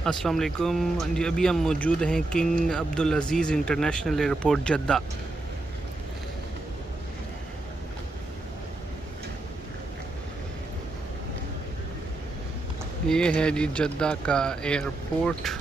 अस्सलाम वालेकुम जी। अभी हम मौजूद हैं किंग अब्दुल अज़ीज़ इंटरनेशनल एयरपोर्ट जद्दा। ये है जी जद्दा का एयरपोर्ट।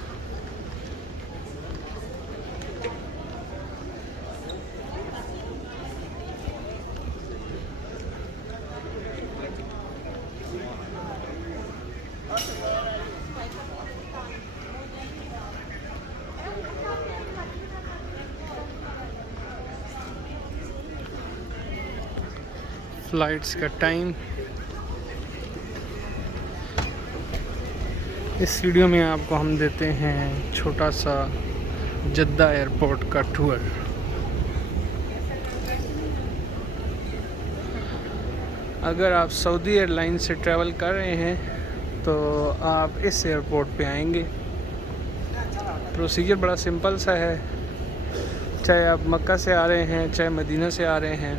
फ़्लाइट्स का टाइम इस वीडियो में आपको हम देते हैं छोटा सा जद्दा एयरपोर्ट का टूर। अगर आप सऊदी एयरलाइन से ट्रैवल कर रहे हैं तो आप इस एयरपोर्ट पे आएंगे। प्रोसीजर बड़ा सिंपल सा है, चाहे आप मक्का से आ रहे हैं चाहे मदीना से आ रहे हैं,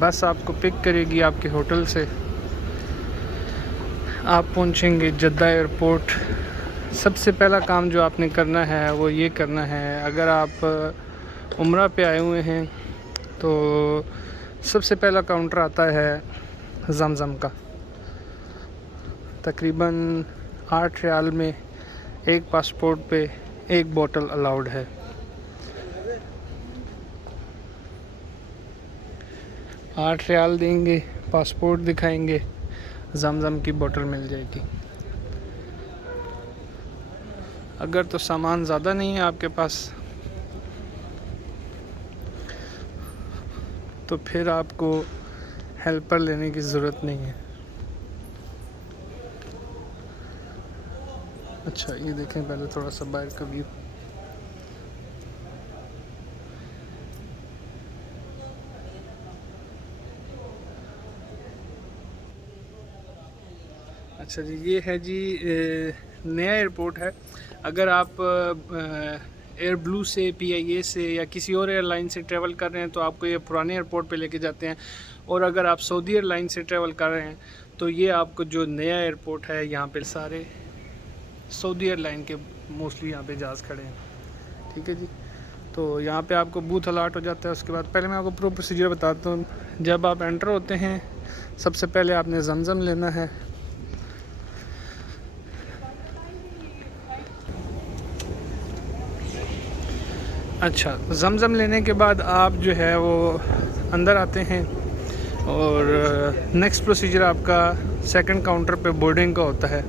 बस आपको पिक करेगी आपके होटल से। आप पहुंचेंगे जद्दा एयरपोर्ट। सबसे पहला काम जो आपने करना है वो ये करना है, अगर आप उम्रा पे आए हुए हैं तो सबसे पहला काउंटर आता है ज़मज़म का। तकरीबन 8 रियाल में एक पासपोर्ट पे एक बोतल अलाउड है। आठ रियाल देंगे, पासपोर्ट दिखाएंगे, ज़मज़म की बोतल मिल जाएगी। अगर तो सामान ज़्यादा नहीं है आपके पास तो फिर आपको हेल्पर लेने की ज़रूरत नहीं है। अच्छा, ये देखें पहले थोड़ा सा बाहर का व्यू। अच्छा जी, ये है जी नया एयरपोर्ट है। अगर आप एयर ब्लू से, PIA से या किसी और एयरलाइन से ट्रैवल कर रहे हैं तो आपको ये पुराने एयरपोर्ट पे लेके जाते हैं, और अगर आप सऊदी एयरलाइन से ट्रैवल कर रहे हैं तो ये आपको जो नया एयरपोर्ट है, यहाँ पे सारे सऊदी एयरलाइन के मोस्टली यहाँ पे जहाज़ खड़े हैं। ठीक है जी, तो यहाँ पे आपको बूथ अलाट हो जाता है। उसके बाद पहले मैं आपको प्रो प्रोसीजर बताता हूँ। जब आप एंटर होते हैं सबसे पहले आपने ज़मज़म लेना है। अच्छा, ज़मज़म लेने के बाद आप जो है वो अंदर आते हैं, और नेक्स्ट प्रोसीजर आपका सेकंड काउंटर पे बोर्डिंग का होता है।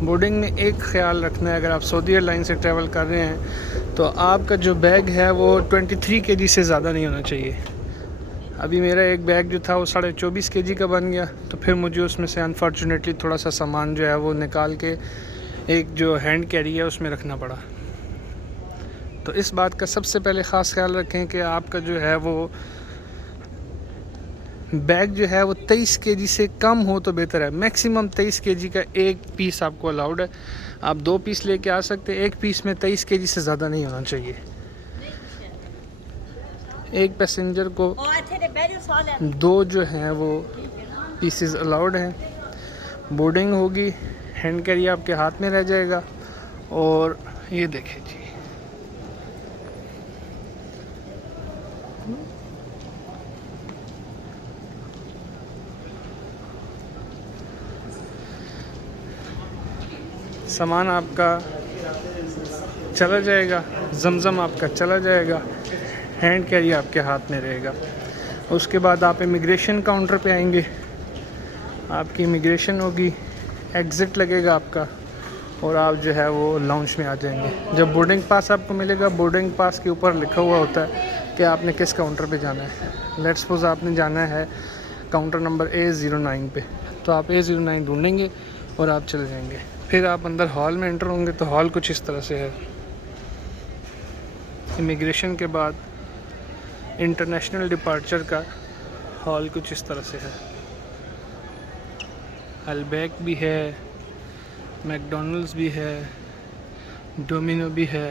बोर्डिंग में एक ख़्याल रखना है, अगर आप सऊदी एयरलाइन से ट्रैवल कर रहे हैं तो आपका जो बैग है वो 23 kg से ज़्यादा नहीं होना चाहिए। अभी मेरा एक बैग जो था वो 24.5 kg का बन गया, तो फिर मुझे उसमें से अनफॉर्चुनेटली थोड़ा सा सामान जो है वो निकाल के एक जो हैंड कैरी है उसमें रखना पड़ा। तो इस बात का सबसे पहले ख़ास ख्याल रखें कि आपका जो है वो बैग जो है वो 23 kg से कम हो तो बेहतर है। मैक्सिमम 23 kg का एक पीस आपको अलाउड है। आप 2 पीस लेके आ सकते हैं, एक पीस में 23 kg से ज़्यादा नहीं होना चाहिए। एक पैसेंजर को 2 जो हैं वो पीसेस अलाउड हैं। बोर्डिंग होगी, हैंड कैरी आपके हाथ में रह जाएगा। और ये देखें जी, सामान आपका चला जाएगा, ज़मज़म आपका चला जाएगा, हैंड कैरी आपके हाथ में रहेगा। उसके बाद आप इमिग्रेशन काउंटर पे आएंगे, आपकी इमिग्रेशन होगी, एग्ज़िट लगेगा आपका, और आप जो है वो लाउंज में आ जाएंगे। जब बोर्डिंग पास आपको मिलेगा, बोर्डिंग पास के ऊपर लिखा हुआ होता है कि आपने किस काउंटर पे जाना है। लेट्स सपोज आपने जाना है काउंटर नंबर A09 पे, तो आप A09 ढूंढेंगे और आप चले जाएंगे। फिर आप अंदर हॉल में एंटर होंगे, तो हॉल कुछ इस तरह से है। इमिग्रेशन के बाद इंटरनेशनल डिपार्चर का हॉल कुछ इस तरह से है। अल्बैक भी है, मैकडॉनल्ड्स भी है, डोमिनो भी है।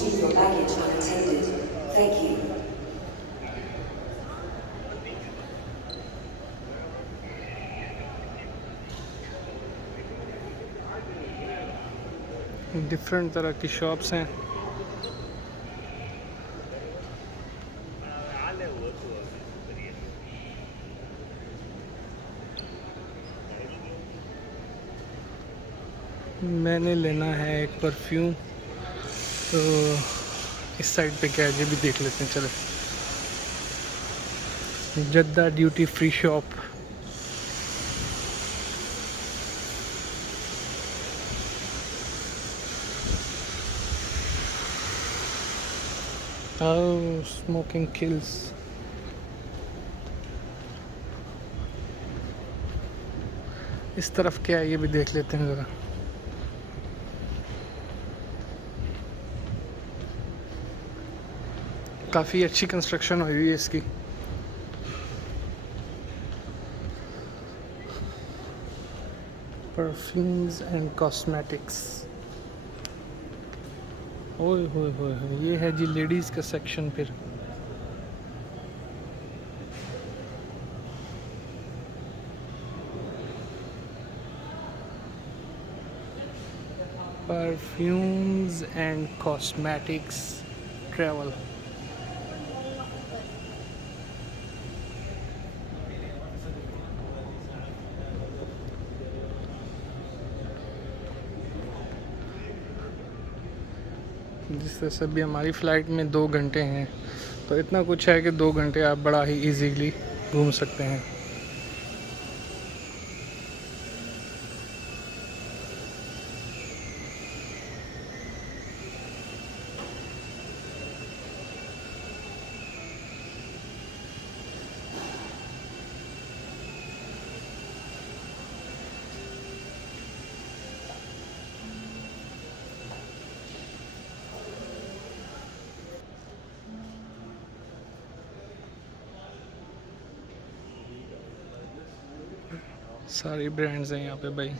receive your baggage unattended. Thank you. Different तरह की शॉप्स हैं। मैंने लेना है एक परफ्यूम, तो इस साइड पे क्या है ये भी देख लेते हैं। चलो, Jeddah duty free shop. Smoking kills. इस तरफ क्या है ये भी देख लेते हैं ज़रा। काफ़ी अच्छी कंस्ट्रक्शन हुई है इसकी। Perfumes and cosmetics. ओए होए होए होए, ये है जी लेडीज़ का सेक्शन। फिर परफ्यूम्स एंड कॉस्मेटिक्स ट्रैवल। जिस तरह से अभी हमारी फ़्लाइट में 2 घंटे हैं, तो इतना कुछ है कि 2 घंटे आप बड़ा ही इजीली घूम सकते हैं। सारी ब्रांड्स हैं यहाँ पे भाई।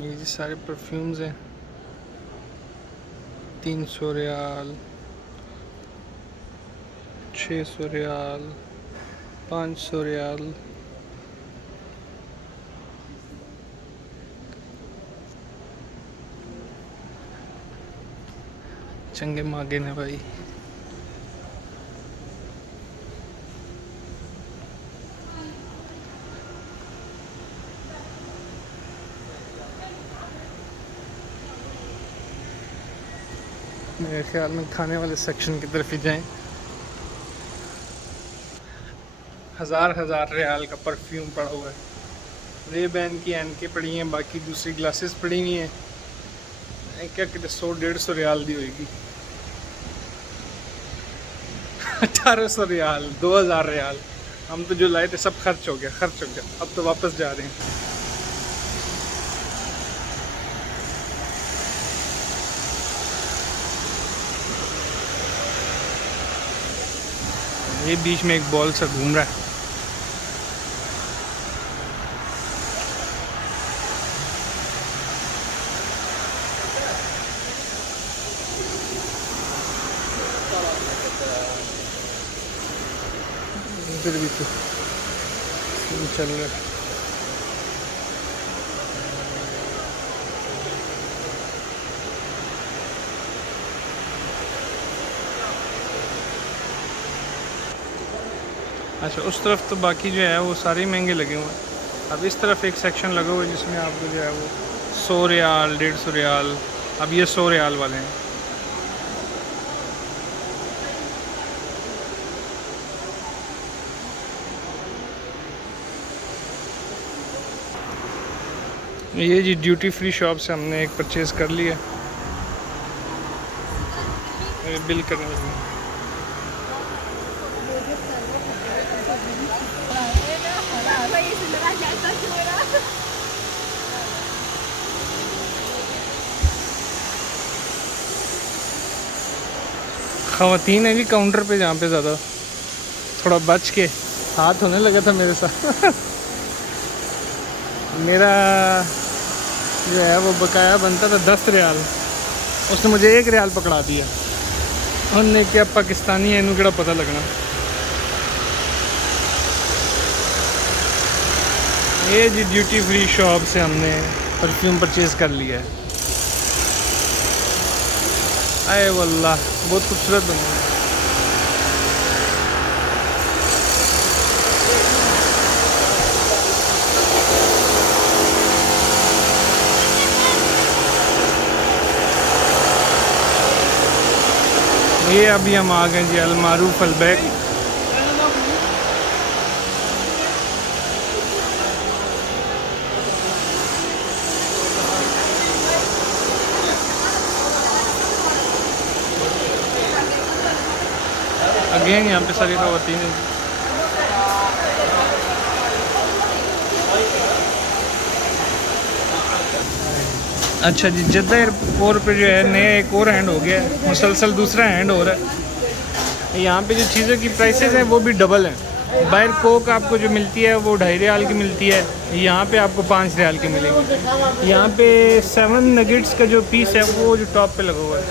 ये जी सारे परफ्यूम्स हैं। 300 रियाल, 600 रियाल, 500 रियाल। चंगे मागे ने भाई। मेरे ख्याल में खाने वाले सेक्शन की तरफ ही जाएं। हज़ार रियाल का परफ्यूम पड़ा हुआ है। रेबैन की एनके पड़ी हैं, बाकी दूसरी ग्लासेस पड़ी हुई हैं। क्या कहते 100-150 रियाल दी होगी। 1800 रियाल, 2000 रियाल। हम तो जो लाए थे सब खर्च हो गया। अब तो वापस जा रहे हैं। ये बीच में एक बॉल सा घूम रहा है। इधर भी तो चल रहा है। अच्छा, उस तरफ तो बाकी जो है वो सारे महंगे लगे हुए हैं। अब इस तरफ एक सेक्शन लगा हुआ है जिसमें आपको जो है वो 100 रियाल 150 रियाल, अब ये 100 रियाल वाले हैं। ये जी ड्यूटी फ्री शॉप से हमने एक परचेज़ कर लिया, बिल करने लगे। ख़वातीन है जी काउंटर पे, जहाँ पे ज़्यादा थोड़ा बच के हाथ होने लगा था मेरे साथ। मेरा जो है वो बकाया बनता था 10 रियाल, उसने मुझे 1 रियाल पकड़ा दिया। उन्होंने क्या पाकिस्तानी है, इन्हों केड़ा पता लगना। ये जी ड्यूटी फ्री शॉप से हमने परफ्यूम परचेज़ कर लिया है। आए वल्लाह बहुत खूबसूरत बना। ये अभी हम आ गए जी अल मारूफ अल बैग। अगेन यहाँ पे सारी ख़वातीन हैं। अच्छा जी, जद्दा एयरपोर्ट पे जो है नया एक और हैंड हो गया है, मुसलसल दूसरा हैंड हो रहा है। यहाँ पे जो चीज़ों की प्राइसेस हैं वो भी डबल हैं। बाहर कोक आपको जो मिलती है वो 2.5 रियाल की मिलती है, यहाँ पे आपको 5 रियाल की मिलेगी। यहाँ पे 7 नगेट्स का जो पीस है वो जो टॉप पे लगा हुआ है,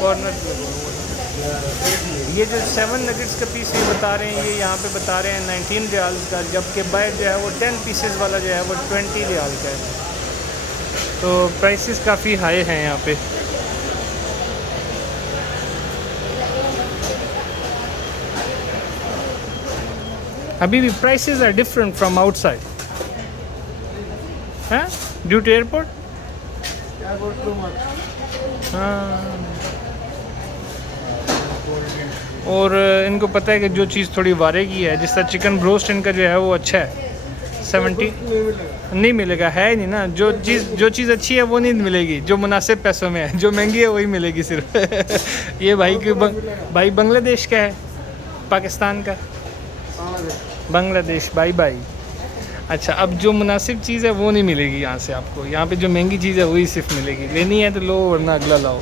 कॉर्नर पे लगा हुआ है। ये जो 7 नगेट्स का पीस ये बता रहे हैं, ये यहाँ पे बता रहे हैं 19 रियाल का, जबकि बाहर जो है वो 10 पीसेस वाला जो है वो 20 रियाल का है। तो प्राइसेस काफ़ी हाई हैं यहाँ पे। अभी भी prices are different from outside, हैं ड्यू टू एयरपोर्ट। हाँ, और इनको पता है कि जो चीज़ थोड़ी वारे की है, जिस तरह चिकन ब्रोस्ट इनका जो है वो अच्छा है, 70 नहीं मिलेगा, है ही नहीं ना। जो चीज़ अच्छी है वो नहीं मिलेगी, जो मुनासिब पैसों में है। जो महंगी है वही मिलेगी सिर्फ। ये भाई बांग्लादेश का है, पाकिस्तान का बांग्लादेश, बाई। अच्छा, अब जो मुनासिब चीज़ है वो नहीं मिलेगी यहाँ से आपको। यहाँ पे जो महंगी चीज़ है वही सिर्फ मिलेगी। लेनी है तो लो, वरना अगला लाओ।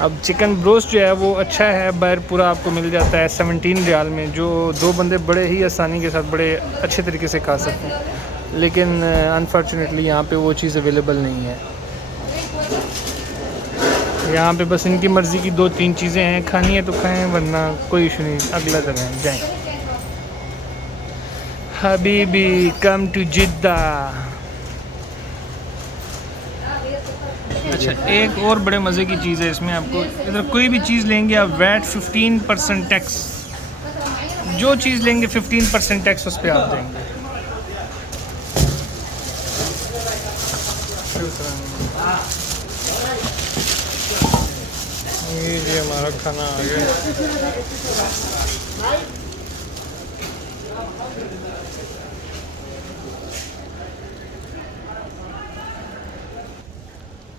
अब चिकन ब्रोस्ट जो है वो अच्छा है, बाहर पूरा आपको मिल जाता है 17 रियाल में, जो 2 बंदे बड़े ही आसानी के साथ बड़े अच्छे तरीके से खा सकते हैं। लेकिन अनफॉर्चुनेटली यहाँ पे वो चीज़ अवेलेबल नहीं है। यहाँ पे बस इनकी मर्ज़ी की 2-3 चीज़ें हैं, खानी है तो खाएं, वरना कोई इशू नहीं, अगला जगह जाएँ। हबीबी कम टू जिद्दा। अच्छा, एक और बड़े मज़े की चीज़ है इसमें, आपको इधर कोई भी चीज़ लेंगे आप वैट 15% टैक्स, जो चीज़ लेंगे 15% टैक्स उस पर आप देंगे। ये हमारा खाना आ गया।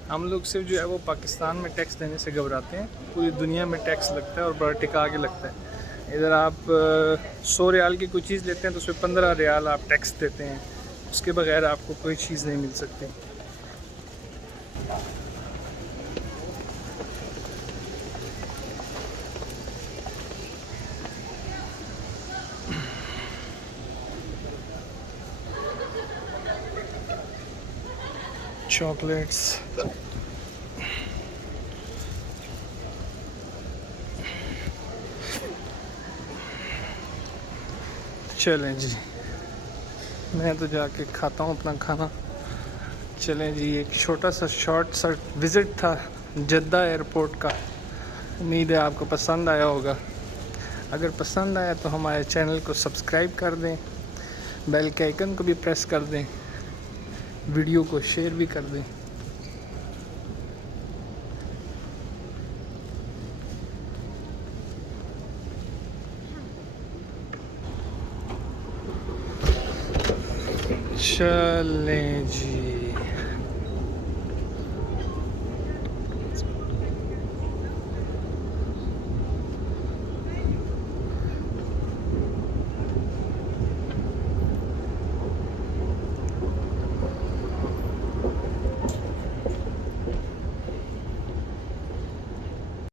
हम लोग सिर्फ जो है वो पाकिस्तान में टैक्स देने से घबराते हैं, पूरी दुनिया में टैक्स लगता है और बड़ा टिका के लगता है। इधर आप 100 रियाल की कोई चीज़ लेते हैं तो उसमें 15 रियाल आप टैक्स देते हैं, उसके बगैर आपको कोई चीज़ नहीं मिल सकती। चॉकलेट्स, चलें जी, मैं तो जाके खाता हूँ अपना खाना। चलें जी, एक छोटा सा शॉर्ट सा विज़िट था जद्दा एयरपोर्ट का। उम्मीद है आपको पसंद आया होगा। अगर पसंद आया तो हमारे चैनल को सब्सक्राइब कर दें, बेल के आइकन को भी प्रेस कर दें, वीडियो को शेयर भी कर दें। चलें जी।